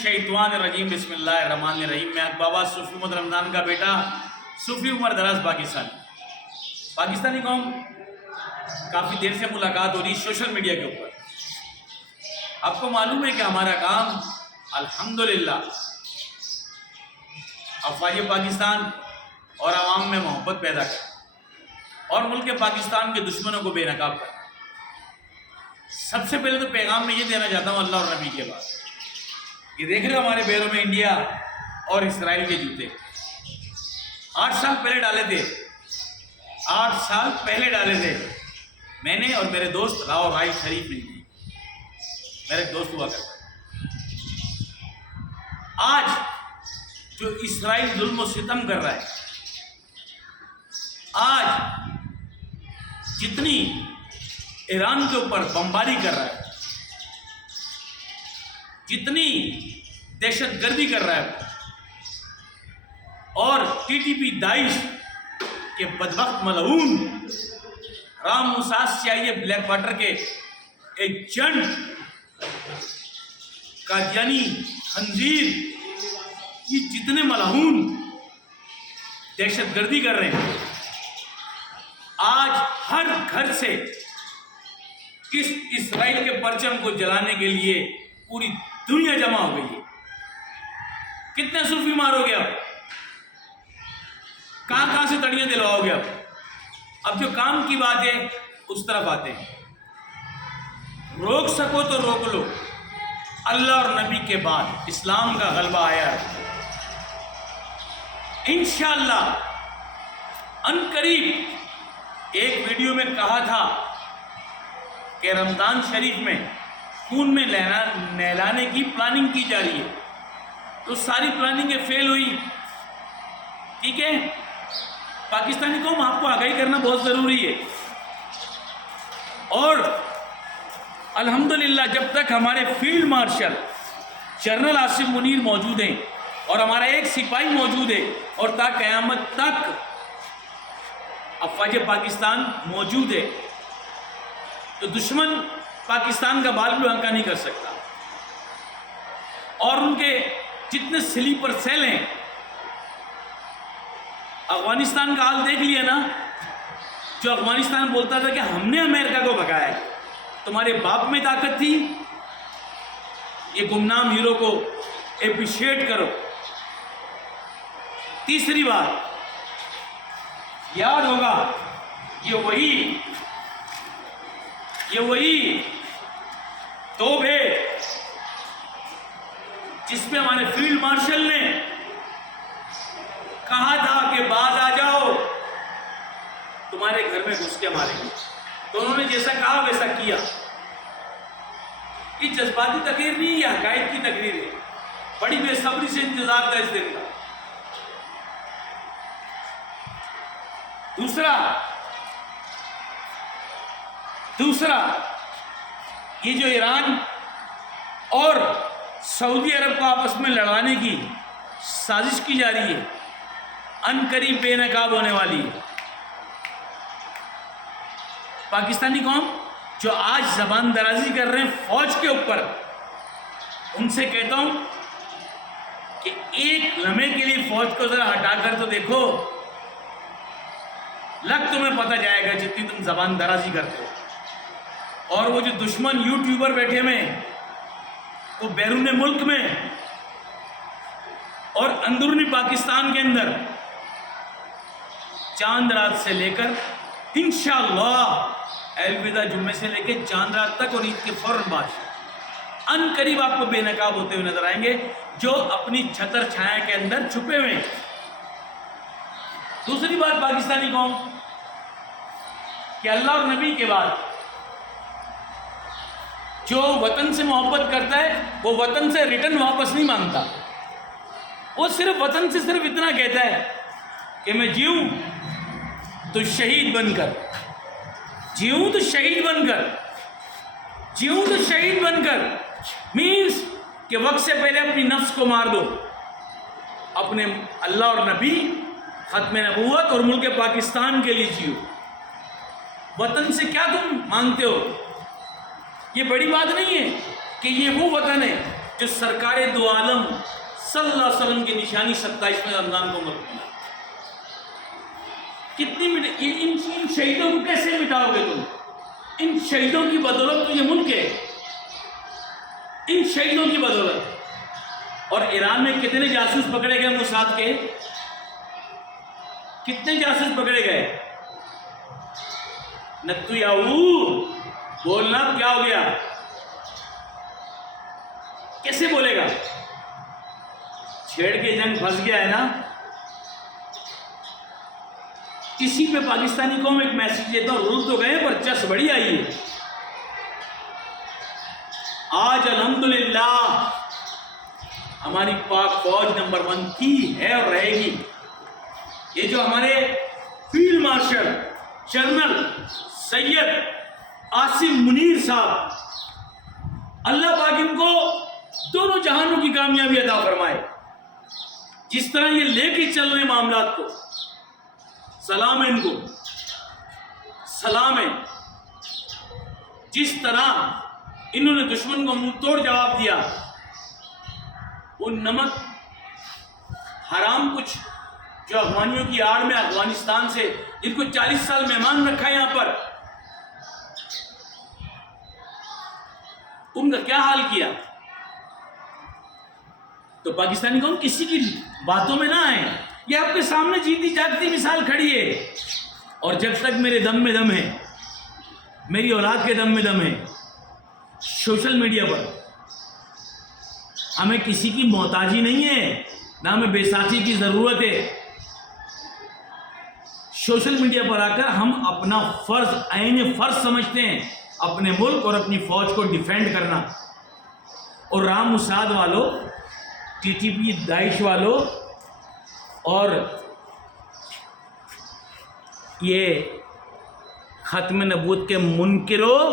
الشیطان الرجیم بسم اللہ الرحمن الرحیم۔ میں بابا صوفی محمد رمضان کا بیٹا صوفی عمر دراز پاکستانی قوم، کافی دیر سے ملاقات ہو رہی سوشل میڈیا کے اوپر۔ آپ کو معلوم ہے کہ ہمارا کام الحمدللہ افواج پاکستان اور عوام میں محبت پیدا کر اور ملک پاکستان کے دشمنوں کو بے نقاب کر۔ سب سے پہلے تو پیغام میں یہ دینا چاہتا ہوں اللہ اور نبی کے بعد، یہ دیکھ رہے ہو ہمارے پیروں میں انڈیا اور اسرائیل کے جوتے 8 سال پہلے ڈالے تھے، 8 سال پہلے ڈالے تھے میں نے اور میرے دوست راؤ بھائی شریف نے، میرے دوست ہوا کرتا۔ آج جو اسرائیل ظلم و ستم کر رہا ہے، آج جتنی ایران کے اوپر بمباری کر رہا ہے، جتنی دہشت گردی کر رہا ہے، اور ٹی ٹی پی داعش کے بدبخت ملعون رام موسیٰ سیائی بلیک واٹر کے ایجنٹ قادیانی خنزیر، یہ جتنے ملعون دہشت گردی کر رہے ہیں، آج ہر گھر سے کس اسرائیل کے پرچم کو جلانے کے لیے پوری دنیا جمع ہو گئی ہے۔ کتنے صوفی مارو گے آپ؟ کہاں سے تڑیاں دلواؤ گے آپ؟ اب جو کام کی بات ہے اس طرف آتے ہیں۔ روک سکو تو روک لو، اللہ اور نبی کے بعد اسلام کا غلبہ آیا ہے انشاءاللہ۔ عنقریب ایک ویڈیو میں کہا تھا کہ رمضان شریف میں خون میں نہلانے کی پلاننگ کی جا رہی ہے، تو ساری پلاننگیں فیل ہوئی۔ ٹھیک ہے، پاکستانی قوم آپ کو آگاہی کرنا بہت ضروری ہے، اور الحمدللہ جب تک ہمارے field marshal general Asif Munir موجود ہیں اور ہمارا ایک سپاہی موجود ہے، اور تا قیامت تک افواج پاکستان موجود ہے، تو دشمن پاکستان کا بال بھی ہنکا نہیں کر سکتا۔ اور ان کے جتنے سلیپر سیل ہیں، افغانستان کا حال دیکھ لیا نا، جو افغانستان بولتا تھا کہ ہم نے امریکہ کو بھگایا ہے، تمہارے باپ میں طاقت تھی، یہ گمنام ہیرو کو اپریشیٹ کرو۔ تیسری بات یاد ہوگا، یہ وہی توپ ہے جس میں ہمارے فیلڈ مارشل نے کہا تھا کہ باز آ جاؤ، تمہارے گھر میں گھس کے ماریں گے، تو انہوں نے جیسا کہا ویسا کیا۔ یہ جذباتی تقریر نہیں، یہ حقائق کی تقریر ہے۔ بڑی بے صبری سے انتظار تھا اس دن کا۔ دوسرا یہ جو ایران اور سعودی عرب کو آپس میں لڑانے کی سازش کی جا رہی ہے، عنقریب بے نقاب ہونے والی ہے۔ پاکستانی قوم جو آج زبان درازی کر رہے ہیں فوج کے اوپر، ان سے کہتا ہوں کہ ایک لمحے کے لیے فوج کو ذرا ہٹا کر تو دیکھو، لگ تمہیں پتہ جائے گا جتنی تم زبان درازی کرتے ہو۔ اور وہ جو دشمن یوٹیوبر بیٹھے ہوئے ہیں، وہ بیرون ملک میں اور اندرونی پاکستان کے اندر چاند رات سے لے کر انشاءاللہ الوداع جمعے سے لے کے چاند رات تک اور عید کے فوراً بعد عنقریب آپ کو بے نقاب ہوتے ہوئے نظر آئیں گے، جو اپنی چھتر چھایا کے اندر چھپے ہوئے ہیں۔ دوسری بات پاکستانی قوم کہ اللہ اور نبی کے بعد جو وطن سے محبت کرتا ہے، وہ وطن سے ریٹرن واپس نہیں مانگتا، وہ صرف وطن سے صرف اتنا کہتا ہے کہ میں جیوں تو شہید بن کر، جیوں تو شہید بن کر، جیوں تو شہید بن کر، مینس کہ وقت سے پہلے اپنی نفس کو مار دو، اپنے اللہ اور نبی، ختم نبوت اور ملک پاکستان کے لیے جیو۔ وطن سے کیا تم مانگتے ہو؟ یہ بڑی بات نہیں ہے کہ یہ وہ وطن ہے جو سرکار دو عالم صلی اللہ علیہ وسلم کی نشانی 27 رمضان کو ملک ملا. کتنی ان شہیدوں کو کیسے مٹاؤ گے تم؟ ان شہیدوں کی بدولت تو یہ ملک ہے، ان شہیدوں کی بدولت. اور ایران میں کتنے جاسوس پکڑے گئے موساد کے؟ کتنے جاسوس پکڑے گئے؟ نتو یاو بولنا کیا ہو گیا؟ کیسے بولے گا؟ چھیڑ کے جنگ پھنس گیا ہے نا. کسی پہ پاکستانی قوم ایک میسج دیتا ہوں، رول تو گئے پر چس بڑی آئی ہے. آج الحمدللہ ہماری پاک فوج نمبر 1 تھی، ہے اور رہے گی. یہ جو ہمارے field marshal general Syed Asim Munir صاحب، اللہ پاک ان کو دونوں جہانوں کی کامیابی عطا فرمائے. جس طرح یہ لے کے چل رہے معاملات کو، سلام ہے ان کو، سلام ہے. جس طرح انہوں نے دشمن کو منہ توڑ جواب دیا، وہ نمک حرام کچھ جو افغانیوں کی آڑ میں افغانستان سے جن کو 40 سال مہمان رکھا ہے یہاں پر، ان کا کیا حال کیا. تو پاکستانی قوم کسی کی باتوں میں نہ آئے. یہ آپ کے سامنے جیتی جاگتی مثال کھڑی ہے. اور جب تک میرے دم میں دم ہے، میری اولاد کے دم میں دم ہے، سوشل میڈیا پر ہمیں کسی کی محتاجی نہیں ہے، نہ ہمیں بیساکھی کی ضرورت ہے. سوشل میڈیا پر آ کر ہم اپنا فرض عین فرض سمجھتے ہیں اپنے ملک اور اپنی فوج کو ڈیفینڈ کرنا. اور رام مساد والوں، ٹی ٹی پی داعش والوں اور یہ ختم نبوت کے منکروں،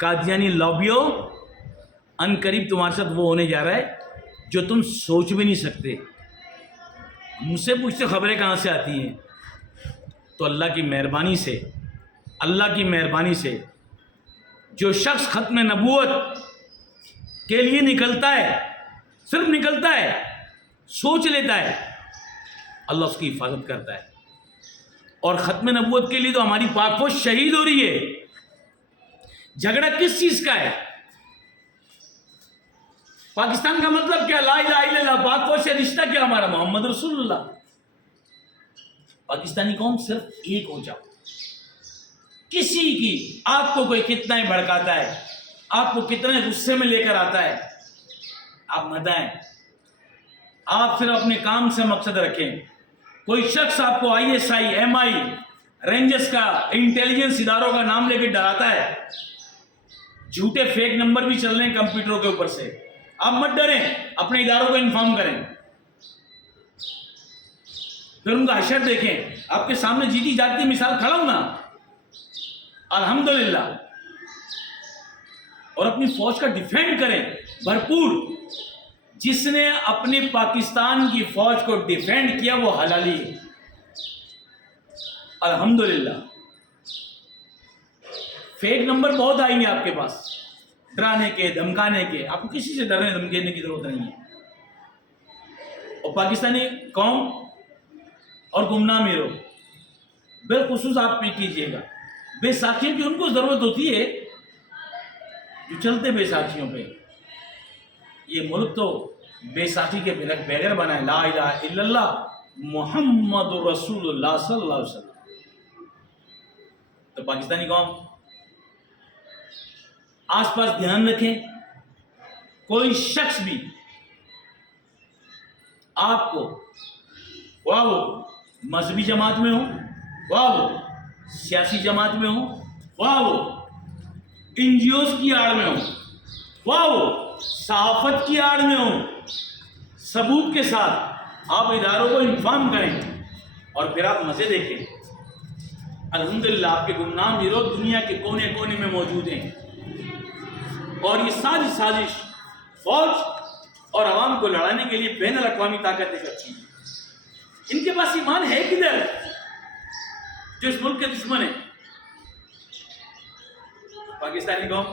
قادیانی لابیوں، ان قریب تمہارے ساتھ وہ ہونے جا رہا ہے جو تم سوچ بھی نہیں سکتے. مجھ سے پوچھتے خبریں کہاں سے آتی ہیں؟ تو اللہ کی مہربانی سے، اللہ کی مہربانی سے جو شخص ختم نبوت کے لیے نکلتا ہے، صرف نکلتا ہے، سوچ لیتا ہے، اللہ اس کی حفاظت کرتا ہے. اور ختم نبوت کے لیے تو ہماری پاک فوج شہید ہو رہی ہے. جھگڑا کس چیز کا ہے؟ پاکستان کا مطلب کیا؟ لا الہ الا اللہ. پاک فوج سے رشتہ کیا ہمارا؟ محمد رسول اللہ. پاکستانی قوم صرف ایک ہو جاؤ. کسی کی آپ کو کوئی کتنا ہی بھڑکاتا ہے، آپ کو کتنے غصے میں لے کر آتا ہے، آپ مت آئیں. آپ صرف اپنے کام سے مقصد رکھیں. کوئی شخص آپ کو ISI MI رینجرز کا انٹیلیجنس اداروں کا نام لے کے ڈراتا ہے، جھوٹے فیک نمبر بھی چل رہے ہیں کمپیوٹروں کے اوپر سے، آپ مت ڈریں، اپنے اداروں کو انفارم کریں. پھر ان کا حشر دیکھیں. آپ کے سامنے جیتی جاگتی مثال کھڑا ہوں نا، الحمدللہ. اور اپنی فوج کا ڈیفینڈ کریں بھرپور. جس نے اپنے پاکستان کی فوج کو ڈیفینڈ کیا وہ حلالی ہے، الحمدللہ. فیک نمبر بہت آئیں گے آپ کے پاس، ڈرانے کے، دھمکانے کے. آپ کو کسی سے ڈرنے دھمکانے کی ضرورت نہیں ہے. اور پاکستانی قوم اور گمنام ہیرو بالخصوص آپ پہ کیجیے گا. بے ساکھیوں کی ان کو ضرورت ہوتی ہے جو چلتے بے ساکھیوں پہ. یہ ملک تو بے ساکھی کے بغیر بنا ہے. لا الہ الا اللہ محمد رسول اللہ صلی اللہ علیہ وسلم. تو پاکستانی قوم آس پاس دھیان رکھیں. کوئی شخص بھی آپ کو، واہ وہ مذہبی جماعت میں ہو، واہ وہ سیاسی جماعت میں ہو، واہ وہ NGOs کی آڑ میں ہو، واہ وہ صحافت کی آڑ میں ہو، ثبوت کے ساتھ آپ اداروں کو انفارم کریں اور پھر آپ مزے دیکھیں. الحمدللہ آپ کے گمنام ہیرو دنیا کے کونے کونے میں موجود ہیں. اور یہ ساری سازش فوج اور عوام کو لڑانے کے لیے بین الاقوامی طاقتیں کرتی ہیں. ان کے پاس ایمان ہے کدھر جو اس ملک کے دشمن ہیں؟ پاکستانی قوم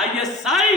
ISI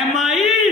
MI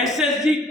SSG